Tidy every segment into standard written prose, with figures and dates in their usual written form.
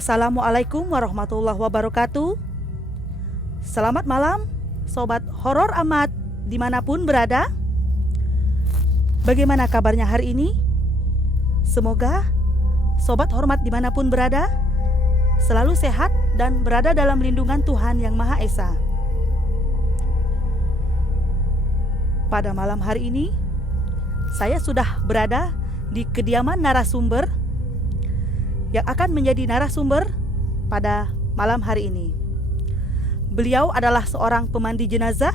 Assalamualaikum warahmatullahi wabarakatuh. Selamat malam Sobat Horor Amat dimanapun berada. Bagaimana kabarnya hari ini? Semoga Sobat Hormat dimanapun berada selalu sehat dan berada dalam lindungan Tuhan Yang Maha Esa. Pada malam hari ini saya sudah berada di kediaman narasumber yang akan menjadi narasumber pada malam hari ini. Beliau adalah seorang pemandi jenazah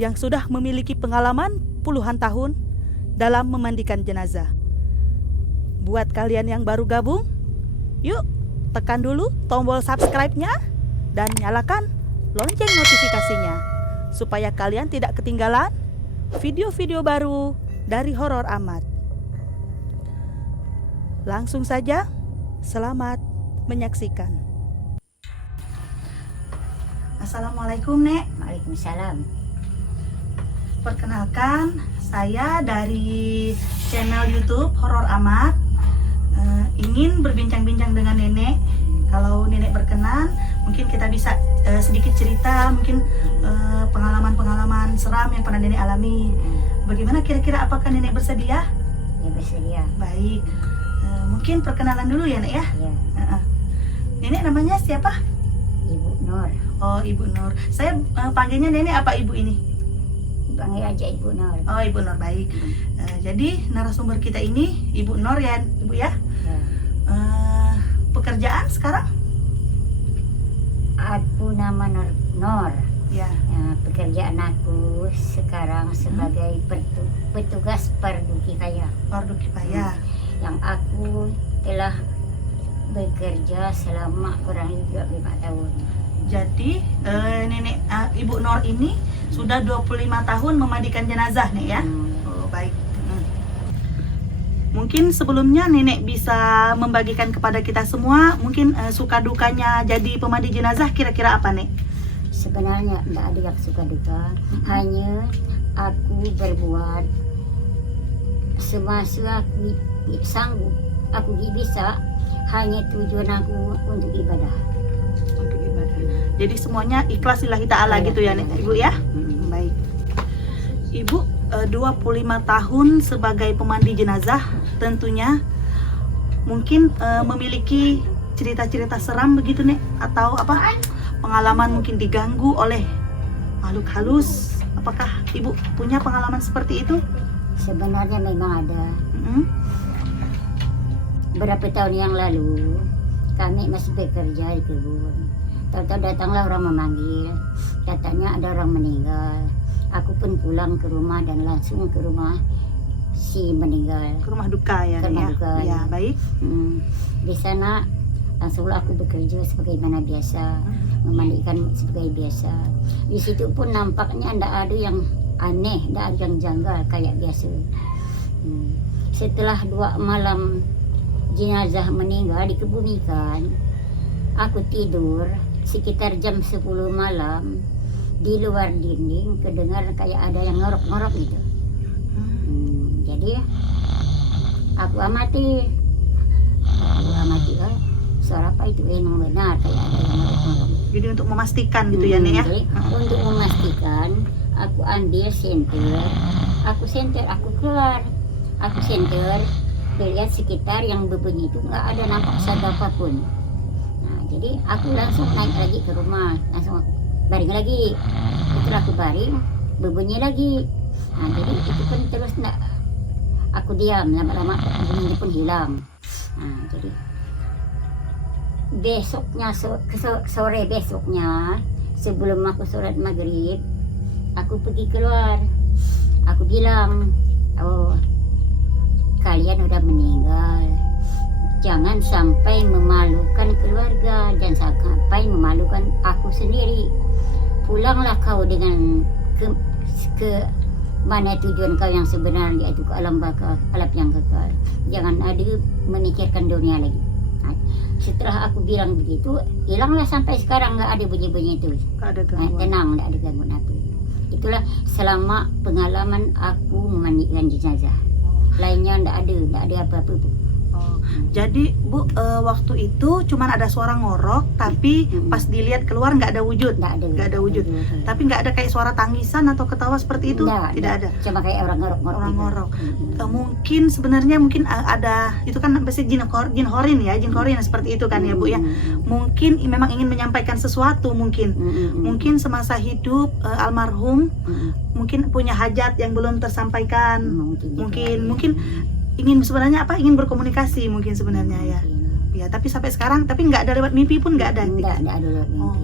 yang sudah memiliki pengalaman puluhan tahun dalam memandikan jenazah. Buat kalian yang baru gabung, yuk tekan dulu tombol subscribe-nya dan nyalakan lonceng notifikasinya supaya kalian tidak ketinggalan video-video baru dari Horor Amat. Langsung saja, selamat menyaksikan. Assalamualaikum, Nek. Waalaikumsalam. Perkenalkan, saya dari channel YouTube Horor Amat. Ingin berbincang-bincang dengan Nenek. Kalau Nenek berkenan, mungkin kita bisa sedikit cerita, mungkin pengalaman-pengalaman seram yang pernah Nenek alami. Bagaimana kira-kira, apakah Nenek bersedia? Ya, bersedia. Baik. Mungkin perkenalan dulu ya, Nek ya. Ya, Nenek namanya siapa? Ibu Nur. Oh, Ibu Nur. Saya panggilnya Nenek apa Ibu ini? Panggil aja Ibu Nur. Oh, Ibu Nur, baik. Jadi narasumber kita ini Ibu Nur ya, Ibu ya. Ya. Pekerjaan sekarang? Aku nama Nur. Ya. Pekerjaan aku sekarang sebagai petugas Fardu Kifayah. Fardu Kifayah. Yang aku telah bekerja selama kurang lebih 5 tahun. Jadi Nenek Ibu Nur ini sudah 25 tahun memandikan jenazah, Nek ya. Oh, baik. Mungkin sebelumnya Nenek bisa membagikan kepada kita semua mungkin suka dukanya jadi pemandi jenazah kira-kira apa, Nek? Sebenarnya tidak ada yang suka duka, hanya aku berbuat semasa aku sanggup, aku bisa, hanya tujuan aku untuk ibadah. Untuk ibadah. Jadi semuanya ikhlas lillahi ta'ala gitu ya, Nek, Ibu ya. Baik. Ibu 25 tahun sebagai pemandi jenazah tentunya mungkin memiliki cerita-cerita seram begitu, Nek, atau apa? Pengalaman mungkin diganggu oleh makhluk halus. Apakah Ibu punya pengalaman seperti itu? Sebenarnya memang ada. Berapa tahun yang lalu kami masih bekerja di kebun. Tahu-tahu datanglah orang memanggil, katanya ada orang meninggal. Aku pun pulang ke rumah dan langsung ke rumah si meninggal. Ke rumah duka ya, Ke rumah ya. duka, Ya, ya. baik. Di sana langsunglah aku bekerja sebagaimana biasa, memandikan sebagai biasa. Di situ pun nampaknya tidak ada yang aneh, tidak ada yang janggal kayak biasa. Setelah 2 malam jenazah meninggal dikebumikan, aku tidur sekitar jam 10 malam. Di luar dinding kedengar kayak ada yang ngorok-ngorok gitu. Jadi aku amati suara apa itu, memang benar kayak ada yang ngorok-ngorok. Jadi untuk memastikan gitu ya, Nek ya. Jadi, untuk memastikan, aku ambil senter, aku keluar, aku senter, lihat sekitar yang berbunyi itu nggak ada nampak satu apapun. Nah, jadi aku langsung naik lagi ke rumah, langsung baring lagi. Setelah aku baring, berbunyi lagi. Nah, jadi itu pun terus aku diam, lama-lama bunyinya pun hilang. Nah, jadi besoknya sore besoknya sebelum aku sholat maghrib, aku pergi keluar. Aku bilang, oh, kalian udah meninggal, jangan sampai memalukan keluarga, jangan sampai memalukan aku sendiri. Pulanglah kau dengan ke mana tujuan kau yang sebenarnya, itu ke alam baka, alam yang kekal. Jangan ada memikirkan dunia lagi. Nah, setelah aku bilang begitu, hilanglah sampai sekarang, nggak ada bunyi-bunyi itu. Ada gangguan. Tenang, nggak ada gangguan apa. Itulah selama pengalaman aku memandikan jenazah. Lainnya nggak ada apa-apa. Oh, jadi Bu, waktu itu cuman ada suara ngorok, tapi pas dilihat keluar nggak ada wujud. Nggak ada wujud. Tapi nggak ada kayak suara tangisan atau ketawa seperti itu. Tidak ada. Cuma kayak orang ngorok-ngorok. Orang gitu. ngorok. Mungkin sebenarnya ada itu kan biasanya jin horin ya, jin horin seperti itu kan ya Bu ya. Mungkin memang ingin menyampaikan sesuatu mungkin. Mungkin semasa hidup almarhum mungkin punya hajat yang belum tersampaikan. Mungkin ingin sebenarnya ingin berkomunikasi mungkin sebenarnya ya. Ya, tapi sampai sekarang nggak ada lewat mimpi pun nggak ada. Nggak ada lewat mimpi. Oh.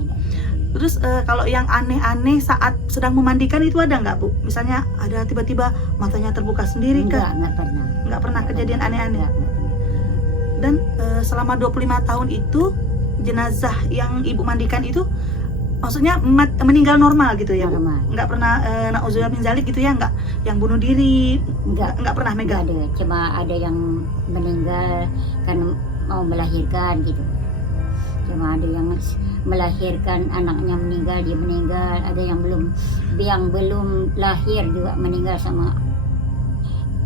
Terus kalau yang aneh-aneh saat sedang memandikan itu ada nggak Bu? Misalnya ada tiba-tiba matanya terbuka sendiri kah? Nggak pernah. Nggak pernah kejadian aneh-aneh. Nggak pernah. Dan selama 25 tahun itu jenazah yang Ibu mandikan itu maksudnya meninggal normal gitu ya Bu? Normal. Nggak pernah na'udzubillah min dzalik gitu ya? Nggak yang bunuh diri? Nggak pernah Nggak megang? ada. Cuma ada yang meninggal karena mau melahirkan gitu. Cuma ada yang melahirkan anaknya meninggal, dia meninggal. Ada yang belum lahir juga meninggal sama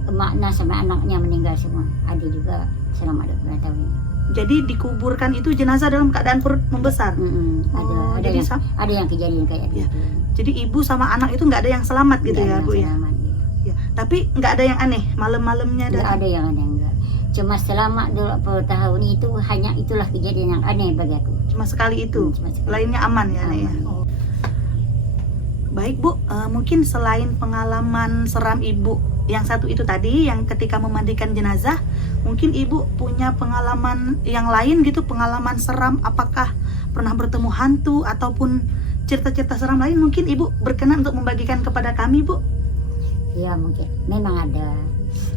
emaknya sama anaknya meninggal semua. Ada juga selama 25 tahun. Jadi dikuburkan itu jenazah dalam keadaan perut membesar. Ada ada yang kejadian kayak Ya. gitu. Jadi ibu sama anak itu nggak ada yang selamat gitu Nggak ya ada Bu ya? yang selamat, ya. Ya. Tapi nggak ada yang aneh malam-malamnya Nggak ada yang aneh, enggak. Cuma selama 20 tahun itu hanya itulah kejadian yang aneh bagi aku. cuma sekali itu. Cuma sekali. Lainnya aman ya, Nek ya. Aman. Oh. Baik Bu, mungkin selain pengalaman seram Ibu yang satu itu tadi, yang ketika memandikan jenazah, mungkin Ibu punya pengalaman yang lain gitu, pengalaman seram, apakah pernah bertemu hantu ataupun cerita-cerita seram lain, mungkin Ibu berkenan untuk membagikan kepada kami Bu? Ya mungkin, memang ada.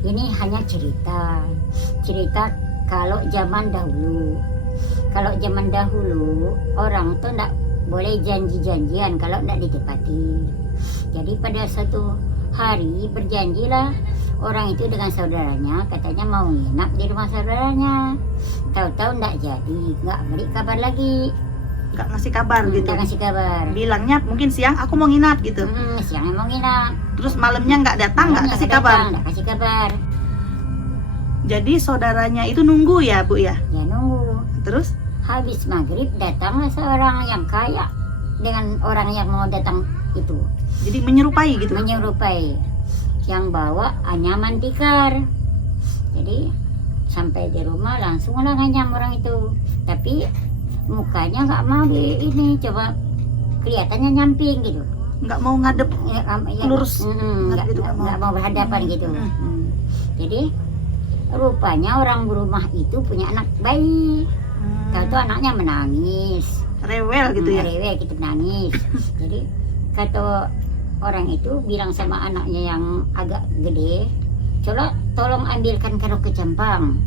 Ini hanya cerita kalau zaman dahulu. Kalau zaman dahulu orang tuh nggak boleh janji-janjian kalau nggak ditepati. Jadi pada satu hari berjanjilah orang itu dengan saudaranya, katanya mau nginap di rumah saudaranya. Tahu-tahu nggak jadi, nggak beri kabar lagi. Nggak ngasih kabar gitu? Nggak ngasih kabar. Bilangnya mungkin siang aku mau nginap gitu. Siangnya mau nginap. Terus malamnya nggak datang, nggak kasih kabar. Nggak kasih kabar. Jadi saudaranya itu nunggu ya Bu ya? Ya nunggu. Terus? Habis maghrib datanglah seorang yang kaya dengan orang yang mau datang itu. Jadi menyerupai gitu? Menyerupai. Yang bawa anyaman tikar. Jadi sampai di rumah langsung lah nganyam orang itu. Tapi mukanya nggak mau ini, coba kelihatannya nyamping gitu. Nggak mau ngadep lurus? Nggak mau berhadapan gitu. Jadi rupanya orang rumah itu punya anak bayi. Tahu-tahu anaknya menangis. Rewel gitu ya? Rewel gitu, menangis. Jadi kata orang itu bilang sama anaknya yang agak gede, coba tolong ambilkan karung kecampang.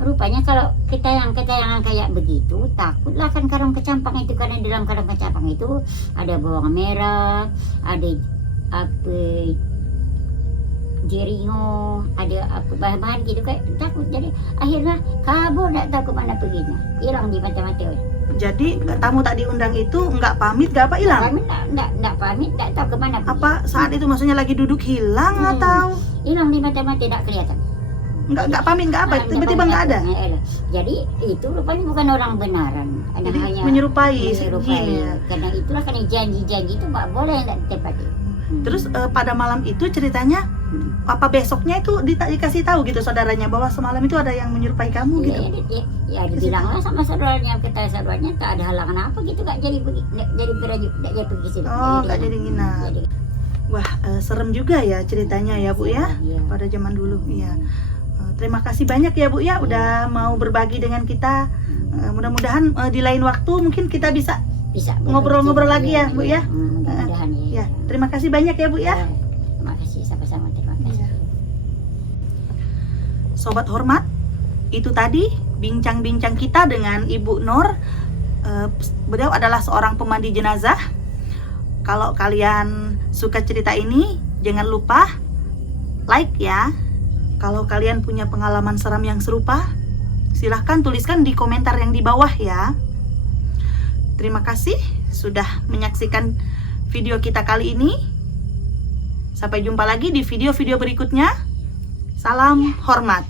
Rupanya kalau ketayangan kayak begitu, takutlah kan karung kecampang itu, karena di dalam karung kecampang itu ada bawang merah, ada jeringo, ada bahan-bahan gitu, kayak takut. Jadi akhirnya kabur, nggak tahu kemana perginya, hilang di mata-mata. Jadi tamu tak diundang itu nggak pamit, nggak apa hilang? Nggak pamit, nggak tahu kemana pergi. Apa saat itu maksudnya lagi duduk hilang atau hilang di mata-mata, nggak kelihatan? Nggak pamit, nggak apa, tiba-tiba nggak ada. Jadi itu rupanya bukan orang benaran. Jadi hanya menyerupai ya. Karena itulah, karena janji-janji itu nggak boleh, nggak ditepati. Terus pada malam itu ceritanya apa besoknya itu dikasih tahu gitu saudaranya bahwa semalam itu ada yang menyerupai kamu gitu? Ya dibilanglah sama saudaranya, kata saudaranya tak ada halangan apa gitu, nggak jadi pergi, nggak jadi pergi sini. Oh, nggak jadi nginap. Wah, serem juga ya ceritanya ya Bu ya, pada zaman dulu ya. Terima kasih banyak ya Bu ya, udah mau berbagi dengan kita. Mudah-mudahan di lain waktu mungkin kita bisa ngobrol-ngobrol lagi ya Bu ya. Mudah-mudahan ya. Terima kasih banyak ya Bu ya. Terima kasih, sama-sama, terima kasih. Sobat hormat, itu tadi bincang-bincang kita dengan Ibu Nur. Beliau adalah seorang pemandi jenazah. Kalau kalian suka cerita ini, jangan lupa like ya. Kalau kalian punya pengalaman seram yang serupa, silahkan tuliskan di komentar yang di bawah ya. Terima kasih sudah menyaksikan video kita kali ini. Sampai jumpa lagi di video-video berikutnya. Salam hormat.